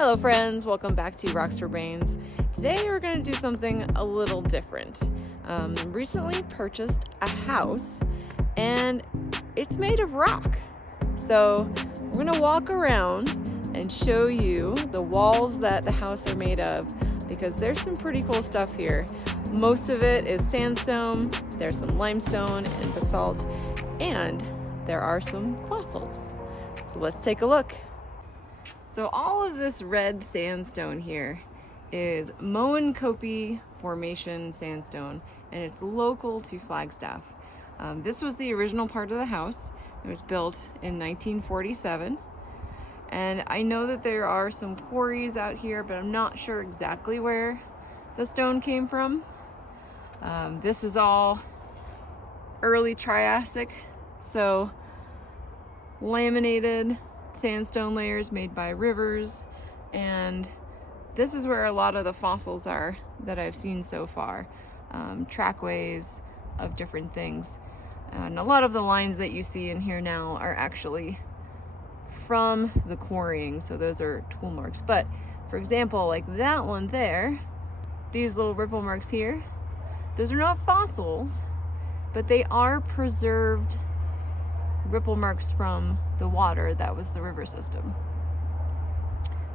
Hello friends, welcome back to Rocks for Brains. Today we're going to do something a little different. Recently purchased a house and it's made of rock. So we're going to walk around and show you the walls that the house are made of because there's some pretty cool stuff here. Most of it is sandstone, there's some limestone and basalt, and there are some fossils. So let's take a look. So all of this red sandstone here is Moenkopi Formation sandstone, and it's local to Flagstaff. This was the original part of the house. It was built in 1947, and I know that there are some quarries out here, but I'm not sure exactly where the stone came from. This is all early Triassic, so laminated sandstone layers made by rivers, and this is where a lot of the fossils are that I've seen so far. Trackways of different things, and a lot of the lines that you see in here now are actually from the quarrying, so those are tool marks. But for example, like that one there, these little ripple marks here, those are not fossils, but they are preserved ripple marks from the water that was the river system.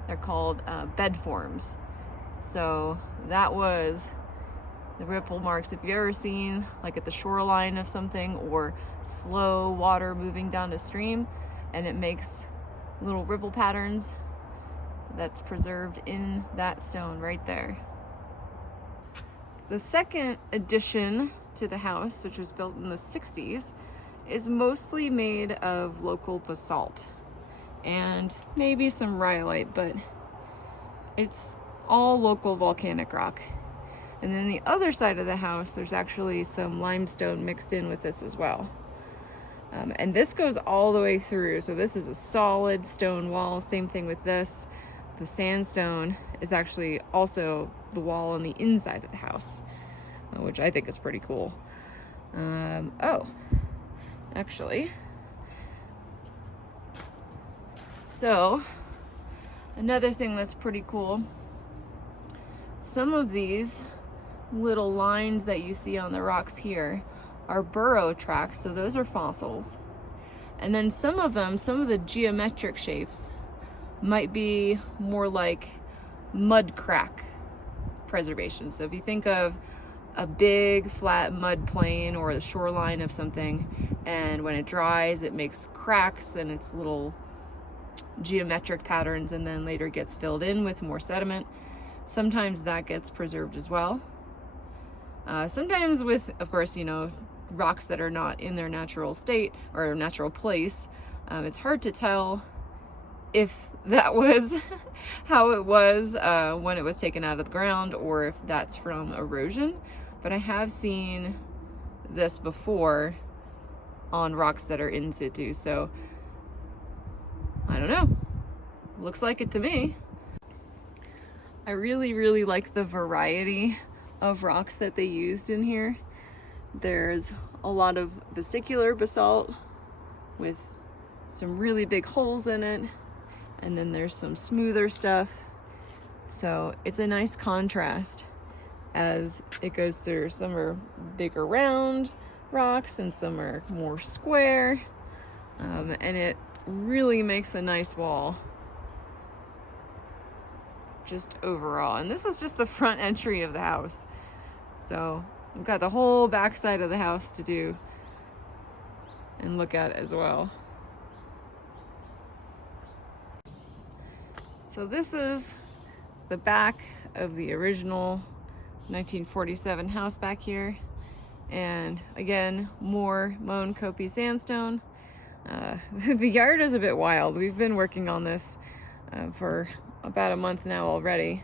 They're called bedforms. So that was the ripple marks. If you've ever seen like at the shoreline of something or slow water moving down a stream and it makes little ripple patterns, that's preserved in that stone right there. The second addition to the house, which was built in the 60s, is mostly made of local basalt and maybe some rhyolite, but it's all local volcanic rock. And then the other side of the house, there's actually some limestone mixed in with this as well. And this goes all the way through, so this is a solid stone wall. Same thing with this. The sandstone is actually also the wall on the inside of the house, which I think is pretty cool. Actually, so another thing that's pretty cool, some of these little lines that you see on the rocks here are burrow tracks, so those are fossils. And then some of the geometric shapes might be more like mud crack preservation. So if you think of a big flat mud plain or the shoreline of something, and when it dries it makes cracks and it's little geometric patterns, and then later gets filled in with more sediment. Sometimes that gets preserved as well. Sometimes with, of course, rocks that are not in their natural state or natural place, it's hard to tell if that was how it was when it was taken out of the ground, or if that's from erosion. But I have seen this before on rocks that are in situ, so I don't know. Looks like it to me. I really like the variety of rocks that they used in here. There's a lot of vesicular basalt with some really big holes in it, and then there's some smoother stuff. So it's a nice contrast as it goes through. Some are bigger round rocks and some are more square, and it really makes a nice wall just overall. And this is just the front entry of the house, so we've got the whole back side of the house to do and look at as well. So this is the back of the original 1947 house back here, and again, more Moenkopi sandstone. The yard is a bit wild. We've been working on this for about a month now already,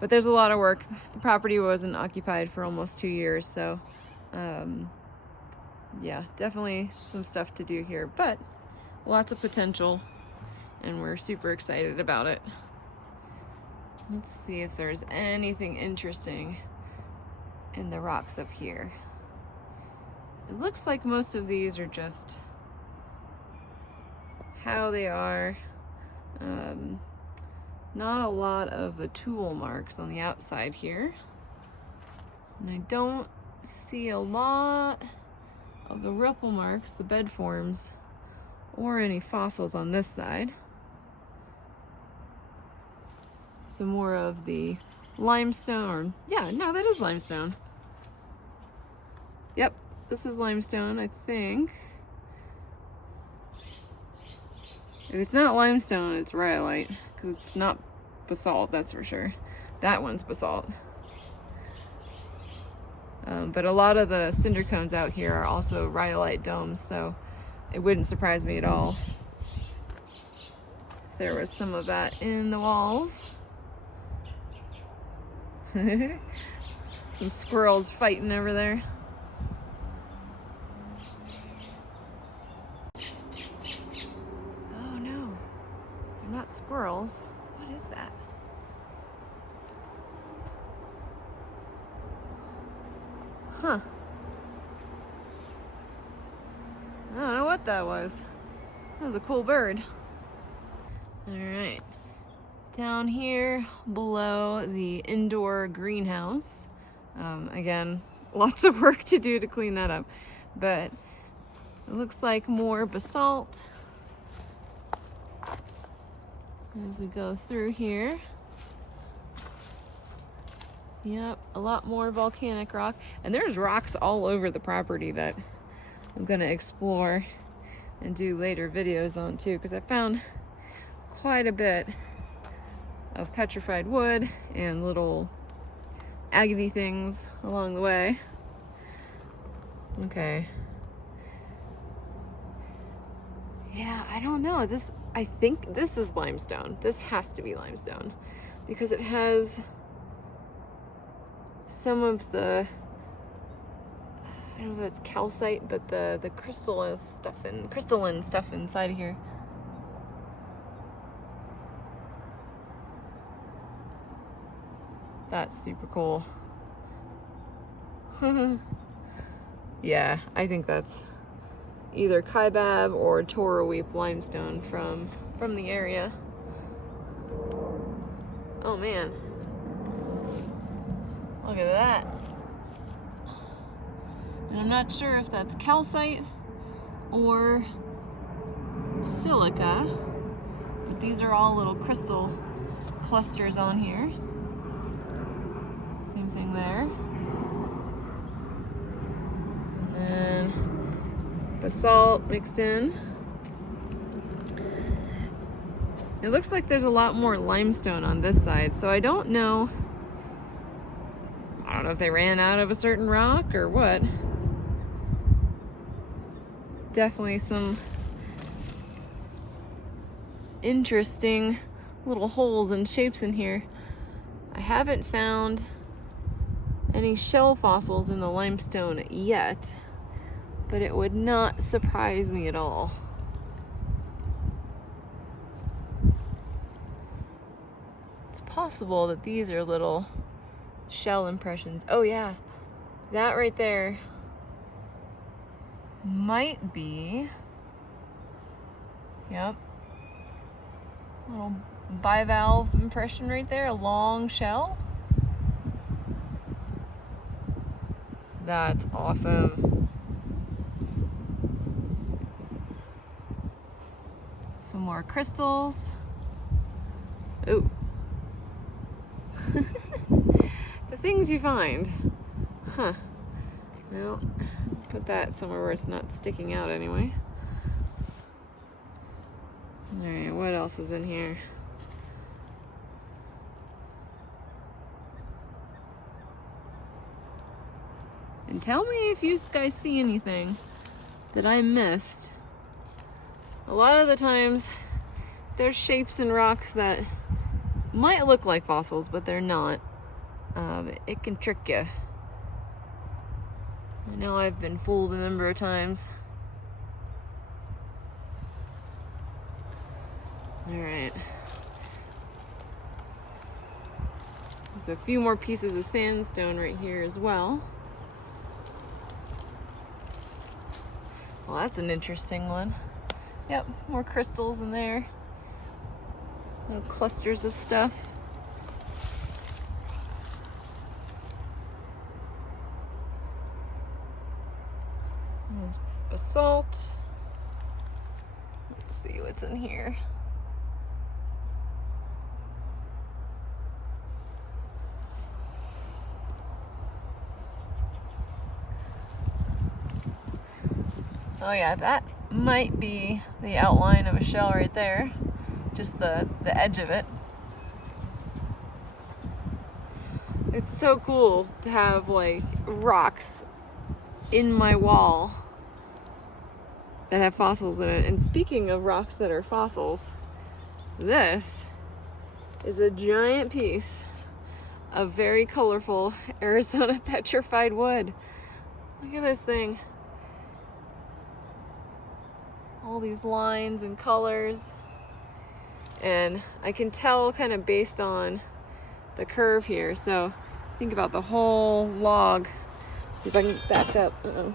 but there's a lot of work. The property wasn't occupied for almost 2 years, so yeah, definitely some stuff to do here, but lots of potential, and we're super excited about it. Let's see if there's anything interesting in the rocks up here. It looks like most of these are just how they are. Not a lot of the tool marks on the outside here. And I don't see a lot of the ripple marks, the bed forms, or any fossils on this side. Some more of the limestone, or yeah, no, that is limestone. Yep, this is limestone, I think. If it's not limestone, it's rhyolite, because it's not basalt, that's for sure. That one's basalt. But a lot of the cinder cones out here are also rhyolite domes, so it wouldn't surprise me at all if there was some of that in the walls. Some squirrels fighting over there. Oh no, they're not squirrels. What is that? Huh. I don't know what that was. That was a cool bird. All right. Down here below the indoor greenhouse. Again, lots of work to do to clean that up, but it looks like more basalt as we go through here. Yep, a lot more volcanic rock. And there's rocks all over the property that I'm gonna explore and do later videos on too, because I found quite a bit of petrified wood and little agate things along the way. Okay. Yeah, I don't know. I think this is limestone. This has to be limestone because it has some of the, I don't know if that's calcite, but the crystalline stuff inside of here. That's super cool. Yeah, I think that's either Kaibab or Toroweep limestone from the area. Oh man. Look at that. And I'm not sure if that's calcite or silica, but these are all little crystal clusters on here. Same thing there. And then basalt mixed in. It looks like there's a lot more limestone on this side, so I don't know if they ran out of a certain rock or what. Definitely some interesting little holes and shapes in here. I haven't found any shell fossils in the limestone yet, but it would not surprise me at all. It's possible that these are little shell impressions. Oh yeah, that right there might be, yep, little bivalve impression right there, a long shell. That's awesome. Some more crystals. Ooh. The things you find. Huh. Well, put that somewhere where it's not sticking out anyway. Alright, what else is in here? And tell me if you guys see anything that I missed. A lot of the times, there's shapes in rocks that might look like fossils, but they're not. It can trick you. I know I've been fooled a number of times. Alright. There's a few more pieces of sandstone right here as well. Well, that's an interesting one. Yep, more crystals in there. Little clusters of stuff. There's basalt. Let's see what's in here. Oh yeah, that might be the outline of a shell right there. Just the edge of it. It's so cool to have like rocks in my wall that have fossils in it. And speaking of rocks that are fossils, this is a giant piece of very colorful Arizona petrified wood. Look at this thing. All these lines and colors. And I can tell kind of based on the curve here. So think about the whole log. See if I can back up. Uh-oh.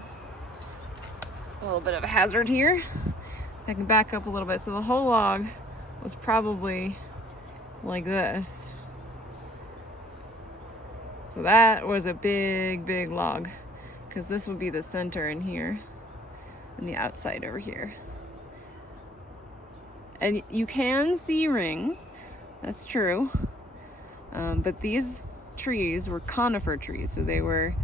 A little bit of a hazard here. I can back up a little bit. So the whole log was probably like this. So that was a big, big log, because this would be the center in here and the outside over here. And you can see rings, that's true. But these trees were conifer trees, so they were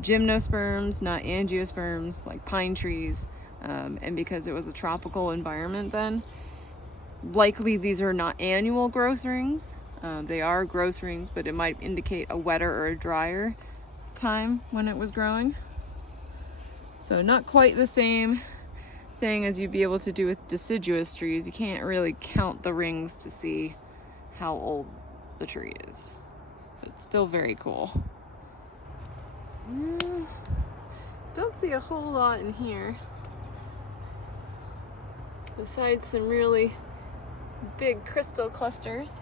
gymnosperms, not angiosperms, like pine trees. And because it was a tropical environment then, likely these are not annual growth rings. They are growth rings, but it might indicate a wetter or a drier time when it was growing. So not quite the same thing as you'd be able to do with deciduous trees. You can't really count the rings to see how old the tree is. But still very cool. Don't see a whole lot in here, besides some really big crystal clusters.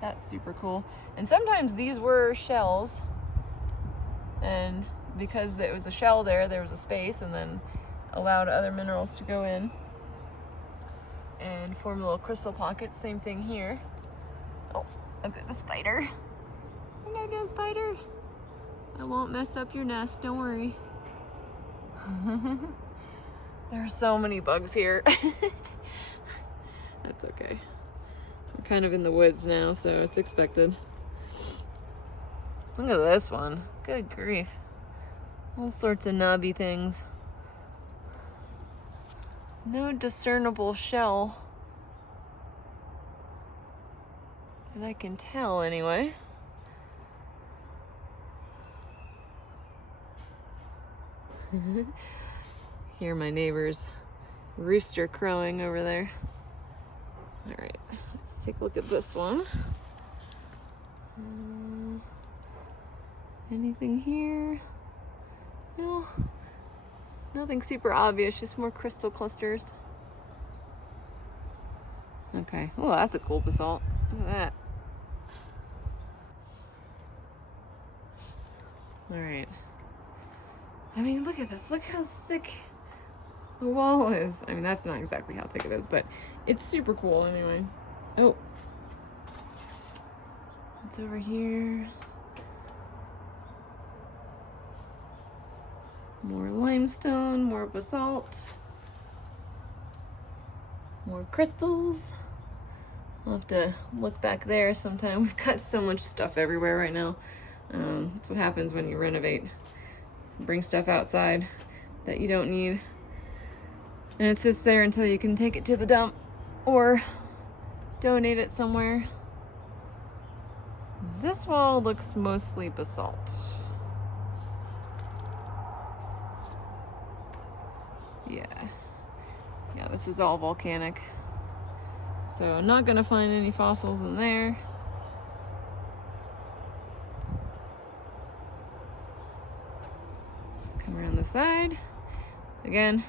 That's super cool. And sometimes these were shells, and because it was a shell there was a space, and then allowed other minerals to go in and form little crystal pockets. Same thing here. Oh, look at the spider. No, spider. I won't mess up your nest, don't worry. There are so many bugs here. That's okay. We're kind of in the woods now, so it's expected. Look at this one. Good grief. All sorts of knobby things. No discernible shell that I can tell anyway. Hear my neighbor's rooster crowing over there. All right, let's take a look at this one. Anything here? No, nothing super obvious, just more crystal clusters. Okay, oh, that's a cool basalt. Look at that. All right. I mean, look at this. Look how thick the wall is. I mean, that's not exactly how thick it is, but it's super cool anyway. Oh. It's over here. More limestone, more basalt, more crystals. I'll have to look back there sometime. We've got so much stuff everywhere right now. That's what happens when you renovate. Bring stuff outside that you don't need, and it sits there until you can take it to the dump or donate it somewhere. This wall looks mostly basalt. Yeah, this is all volcanic, so I'm not gonna find any fossils in there. Around the side again.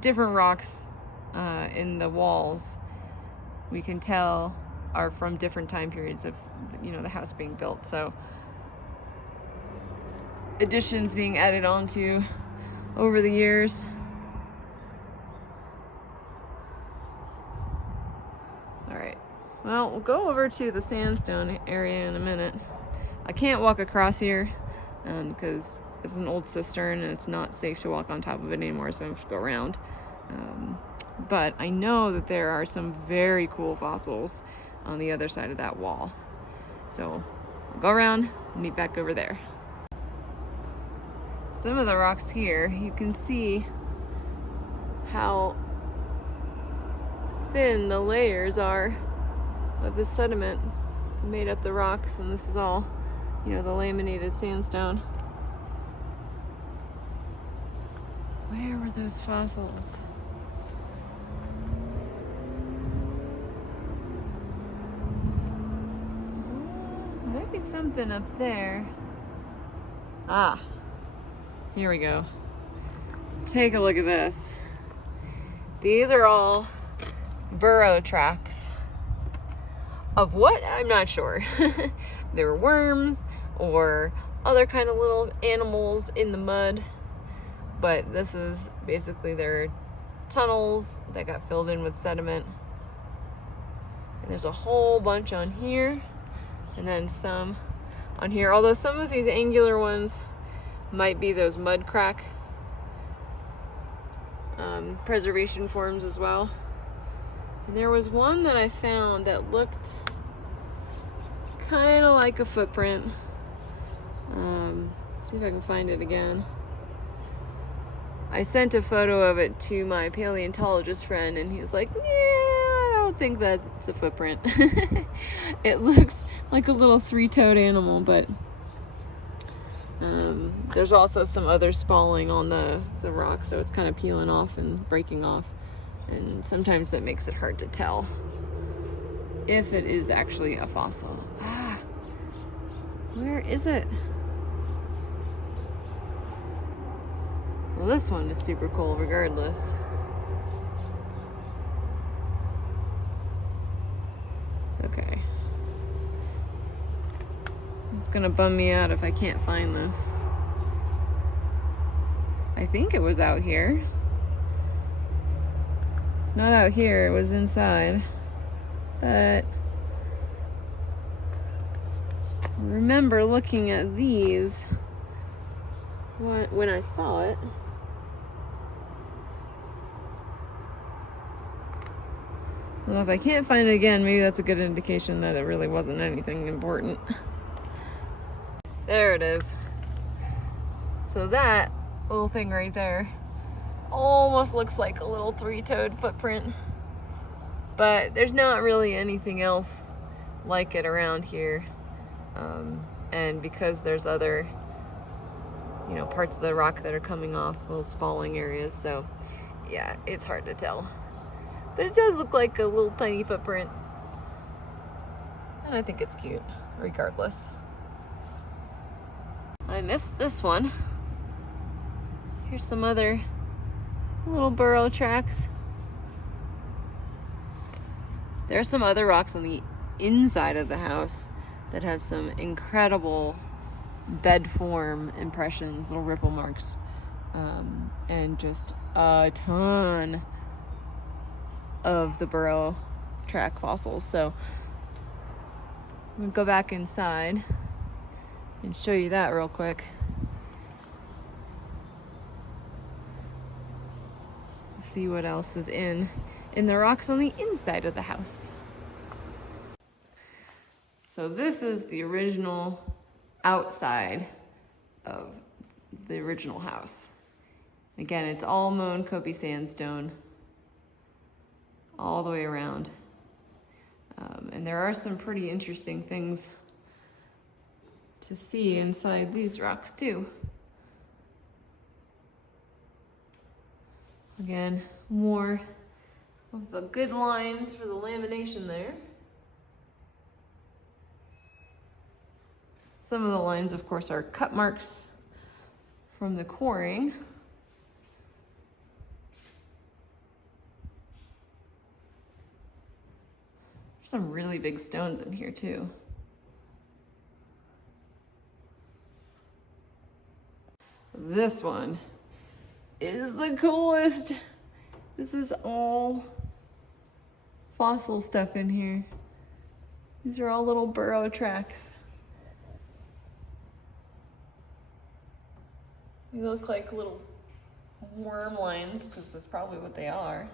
Different rocks in the walls, we can tell are from different time periods of the house being built, so additions being added onto over the years. go over to the sandstone area in a minute. I can't walk across here because it's an old cistern and it's not safe to walk on top of it anymore, so I have to go around. But I know that there are some very cool fossils on the other side of that wall. So I'll go around and meet back over there. Some of the rocks here, you can see how thin the layers are of the sediment that made up the rocks, and this is all, you know, the laminated sandstone. Where were those fossils? Maybe something up there. Ah, here we go. Take a look at this. These are all burrow tracks. Of what? I'm not sure. They were worms or other kind of little animals in the mud. But this is basically their tunnels that got filled in with sediment. And there's a whole bunch on here, and then some on here. Although some of these angular ones might be those mud crack preservation forms as well. And there was one that I found that looked kind of like a footprint. See if I can find it again. I sent a photo of it to my paleontologist friend, and he was like, yeah, I don't think that's a footprint. It looks like a little three-toed animal, but there's also some other spalling on the rock, so it's kind of peeling off and breaking off, and sometimes that makes it hard to tell if it is actually a fossil. Ah, where is it? Well, this one is super cool regardless. Okay. It's gonna bum me out if I can't find this. I think it was out here. Not out here, it was inside. But I remember looking at these when I saw it. Well, if I can't find it again, maybe that's a good indication that it really wasn't anything important. There it is. So that little thing right there almost looks like a little three-toed footprint, but there's not really anything else like it around here. And because there's other, you know, parts of the rock that are coming off, little spalling areas, so yeah, it's hard to tell. But it does look like a little tiny footprint. And I think it's cute, regardless. I missed this one. Here's some other little burrow tracks. There are some other rocks on the inside of the house that have some incredible bed form impressions, little ripple marks, and just a ton of the burrow track fossils. So I'm gonna go back inside and show you that real quick. See what else is in the rocks on the inside of the house. So this is the original outside of the original house. Again, it's all mown Kobe sandstone all the way around. And there are some pretty interesting things to see inside these rocks too. Again, more of the good lines for the lamination there. Some of the lines, of course, are cut marks from the quarrying. There's some really big stones in here too. This one is the coolest. This is all fossil stuff in here. These are all little burrow tracks. They look like little worm lines, because that's probably what they are.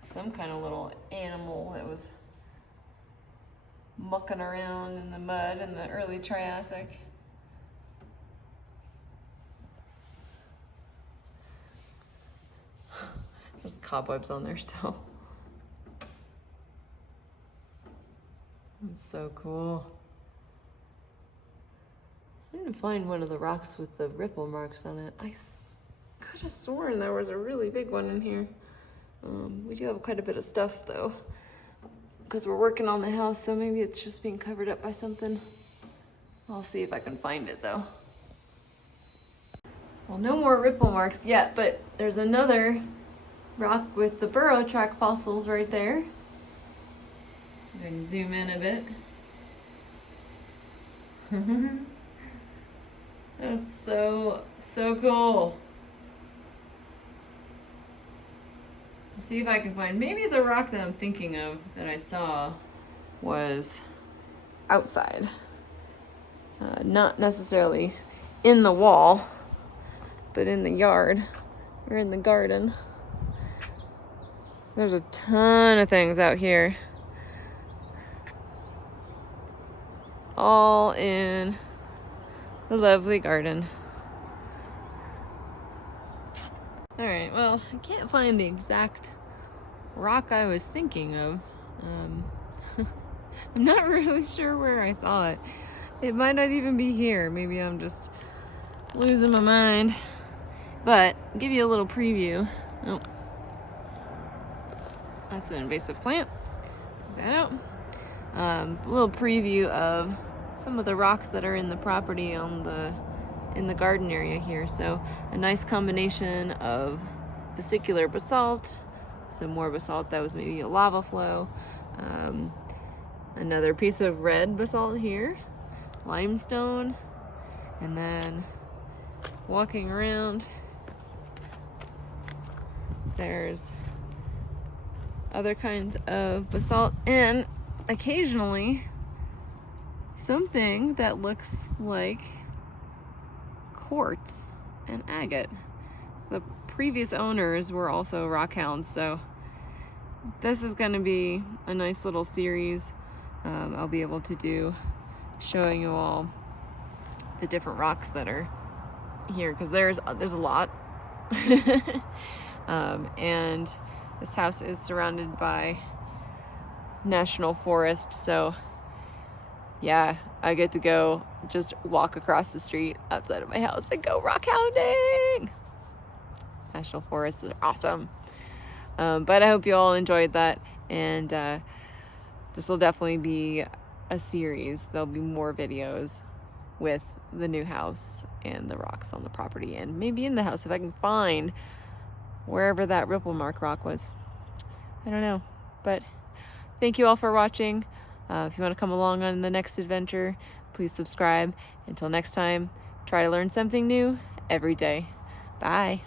Some kind of little animal that was mucking around in the mud in the early Triassic. There's cobwebs on there still. That's so cool. I didn't find one of the rocks with the ripple marks on it. I could have sworn there was a really big one in here. We do have quite a bit of stuff though, because we're working on the house, so maybe it's just being covered up by something. I'll see if I can find it though. Well, no more ripple marks yet, but there's another rock with the burrow track fossils right there. I can zoom in a bit. That's so cool. Let's see if I can find, maybe the rock that I'm thinking of that I saw was outside. Not necessarily in the wall, but in the yard or in the garden. There's a ton of things out here. All in the lovely garden. All right, well, I can't find the exact rock I was thinking of. I'm not really sure where I saw it. It might not even be here. Maybe I'm just losing my mind. But I'll give you a little preview. Oh, that's an invasive plant. Check that out. A little preview of some of the rocks that are in the property in the garden area here. So a nice combination of vesicular basalt, some more basalt that was maybe a lava flow, another piece of red basalt here, limestone, and then walking around, there's other kinds of basalt, and occasionally something that looks like quartz and agate. The previous owners were also rock hounds, so this is going to be a nice little series I'll be able to do, showing you all the different rocks that are here, because there's a lot. And this house is surrounded by national forest, so yeah, I get to go just walk across the street outside of my house and go rock hounding. National forests are awesome. But I hope you all enjoyed that, and this will definitely be a series. There'll be more videos with the new house and the rocks on the property, and maybe in the house if I can find wherever that ripple mark rock was. I don't know, but thank you all for watching. If you want to come along on the next adventure, please subscribe. Until next time, try to learn something new every day. Bye.